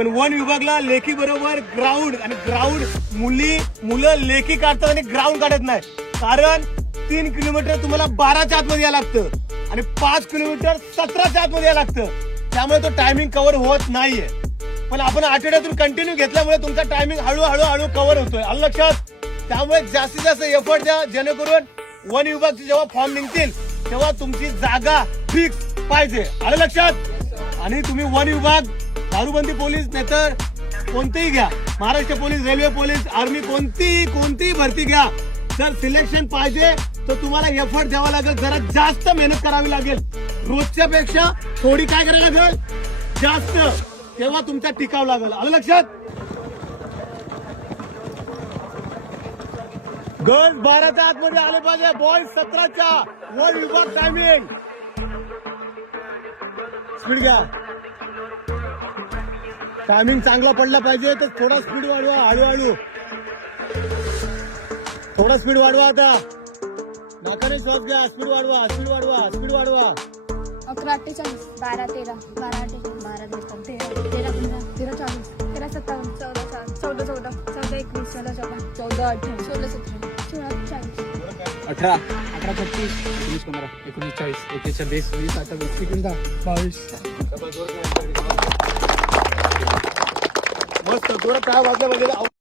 पण वन विभागला लेखी बरोबर ग्राउंड आणि ग्राउंड मुलं लेखी काढतात आणि ग्राउंड काढत नाही. कारण 3 किलोमीटर तुम्हाला 12च्या आतमध्ये यायला लागतं आणि 5 किलोमीटर 17च्या आतमध्ये यायला लागतं. त्यामुळे तो टायमिंग कव्हर होत नाहीये. पण आपण आठवड्यातून कंटिन्यू घेतल्यामुळे तुमचा टायमिंग हळूहळू कव्हर होतोय. आलं लक्षात? त्यामुळे जास्तीत जास्त एफर्ट द्या, जेणेकरून वन विभागचे जेव्हा फॉर्म निघतील तेव्हा तुमची जागा फिक्स पाहिजे. आलं लक्षात? आणि तुम्ही वन विभाग, दारूबंदी पोलीस, नाहीतर कोणतेही घ्या, Maharashtra police, railway police, army, कोणतीही भरती घ्या. जर सिलेक्शन पाहिजे तर तुम्हाला एफर्ट द्यावा लागेल, जरा जास्त मेहनत करावी लागेल. रोजच्या पेक्षा थोडी काय करायला लागेल, जास्त. तेव्हा तुमचा टिकाव लागेल. आलं लक्षात? गर्ल्स 12च्या आतमध्ये आले पाहिजे, बॉईज 17च्या. वन विभाग टायमिंग स्पीड घ्या. टायमिंग चांगला पडला पाहिजे तर थोडा स्पीड वाढवा, हळूहळू थोडा स्पीड वाढवा. आता नाकाने श्वास घ्या, स्पीड वाढवा, स्पीड वाढवा, स्पीड वाढवा. 11:48 12:13 12:48 12:13 13 15 13 40 13 57 14 14 14 21 16 17 14 18 16 17 16 40 18 18 25 19 15 19 40 21 26 20 28 29 22. मस्त जोरात काय वाजल्या पाहिजे.